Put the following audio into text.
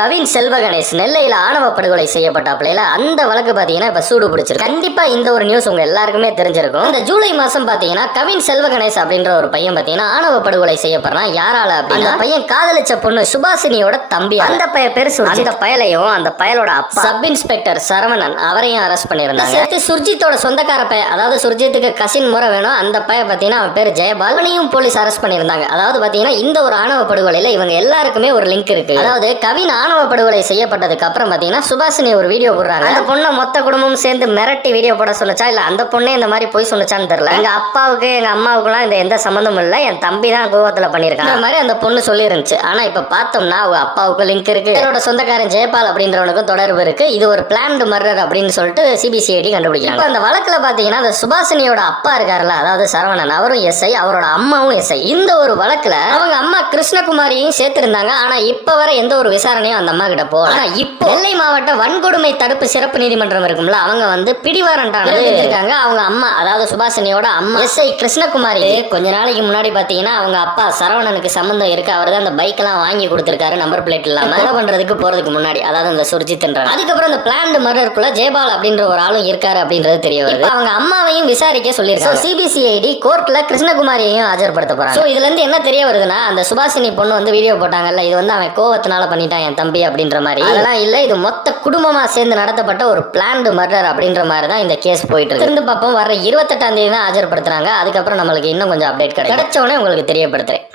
கவின் செல்வ கணேஷ் நெல்லையில ஆணவ படுகொலை செய்யப்பட்டாப்ல அந்த வழக்கு பாத்தீங்கன்னா இப்ப சூடு பிடிச்சிருக்கு. கண்டிப்பா இந்த ஒரு நியூஸ் உங்க எல்லாருக்குமே தெரிஞ்சிருக்கும். இந்த ஜூலை மாசம் பாத்தீங்கன்னா கவின் செல்வ கணேஷ் அப்படின்ற ஒரு பையன் பாத்தீங்கன்னா ஆணவ படுகொலை செய்யப்படுறான். யாரால அப்படின்னா அந்த பையன் காதலிச்ச பொண்ணு சுபாசினியோட தம்பி அந்த பைய பேர் சுர்ஜித். அந்த பயலையும் அந்த பயலோட அப்பா. சப் இன்ஸ்பெக்டர் சரவணன் அவரையும் அரெஸ்ட் பண்ணியிருந்தாங்க. சேர்த்து சுர்ஜித்தோட சொந்தக்கார பைய அதாவது சுர்ஜித்துக்கு கசின் முறை வேணும். அந்த பைய பாத்தீங்கன்னா அவன் பேர் ஜெயபால். அவனையும் போலீஸ் அரெஸ்ட் பண்ணியிருந்தாங்க. அதாவது பாத்தீங்கன்னா இந்த ஒரு ஆணவ படுகொலையில இவங்க எல்லாருக்குமே ஒரு லிங்க் இருக்கு. அதாவது கவின் ஆணவ படுகொலை செய்யப்பட்டதுக்கு அப்புறம் பாத்தீங்கன்னா சுபாஷினி ஒரு வீடியோ போடுறாங்க. அந்த பொண்ணை மொத்த குடும்பமும் சேர்ந்து மிரட்டி வீடியோ போட சொல்லுச்சா? இல்ல அந்த பொண்ணே இந்த மாதிரி போய் சொல்லுச்சான்னு தெரியல. எங்க அப்பாவுக்கு எங்க அம்மாவுக்குலாம் இந்த எந்த சம்மந்தமும் இல்ல. என் தம்பி தான் கோவத்துல பண்ணிருக்கான் அந்த மாதிரி அந்த பொண்ணு சொல்லி இருந்துச்சு ஆனா இப்ப பார்த்தோம்னா அவங்க அப்பாவுக்கு லிங்க் இருக்கு. இவரோட சொந்தக்காரன் ஜெயபால் அப்படின்றவனுக்கும் தொடர்பு இருக்கு. இது ஒரு பிளான்டு மர்டர் அப்படின்னு சொல்லிட்டு சிபிசிஐடி கண்டுபிடிக்கிறாங்க. அந்த வழக்குல பாத்தீங்கன்னா அந்த சுபாஷினியோட அப்பா இருக்காருல்ல அதாவது சரவணன் அவரும் எஸ்ஐ அவரோட அம்மாவும் எஸ்ஐ இந்த ஒரு வழக்குல அவங்க அம்மா கிருஷ்ணகுமாரியும் சேர்த்திருந்தாங்க. ஆனா இப்ப வரை எந்த ஒரு விசாரணையும் அந்த அம்மா கிட்ட ஆனா இப்போ நெல்லை மாவட்ட வன்கொடுமை தடுப்பு சிறப்பு நீதிமன்றம் இருக்கும்ல அவங்க வந்து பிடிவாரண்டானது. இருக்காங்க அவங்க அம்மா அதாவது சுபாஷினியோட அம்மா. எஸ்ஐ கிருஷ்ணகுமாரி. கொஞ்ச நாளைக்கு முன்னாடி பாத்தீங்கன்னா அவங்க அப்பா சரவணனுக்கு சம்பந்தம் இருக்கு. அவர் தான் அந்த பைக் எல்லாம் வாங்கி கொடுத்திருக்காரு நம்பர் பிளேட் இல்லாம. கொலை பண்றதுக்கு போறதுக்கு முன்னாடி அதாவது அந்த சுர்ஜித்ன்றாங்க அதுக்கப்புறம் அந்த பிளான்டு மர்டருக்குள்ள ஜெயபால் அப்படின்ற ஒரு ஆளும் இருக்காரு அப்படின்றது தெரிய வருது. அவங்க அம்மாவையும் விசாரிக்க சொல்லியிருக்காங்க. சிபிசிஐடி கோர்ட்ல கிருஷ்ணகுமாரியையும் ஆஜர்படுத்த போறாங்க. இதுல இருந்து என்ன தெரிய வருதுன்னா அந்த சுபாஷினி பொண்ணு வந்து வீடியோ போட்டாங்கல்ல இது வந்து அவன் கோவத்தினால பண்ணிட்டான் தம்பி அப்படின்ற மாதிரி. அதெல்லாம் இல்ல இது மொத்த குடும்பமா சேர்ந்து நடத்தப்பட்ட ஒரு பிளான்டு மர்டர் அப்படின்ற மாதிரி தான் இந்த கேஸ் போயிட்டு இருக்கு. இருந்து பார்ப்போம் வர இருபத்தெட்டாம் தேதி தான் ஆஜர்படுத்துறாங்க. அதுக்கப்புறம் நம்மளுக்கு இன்னும் கொஞ்சம் அப்டேட் கிடைக்கும். கிடைச்ச உடனே உங்களுக்கு தெரியப்படுத்துறேன்.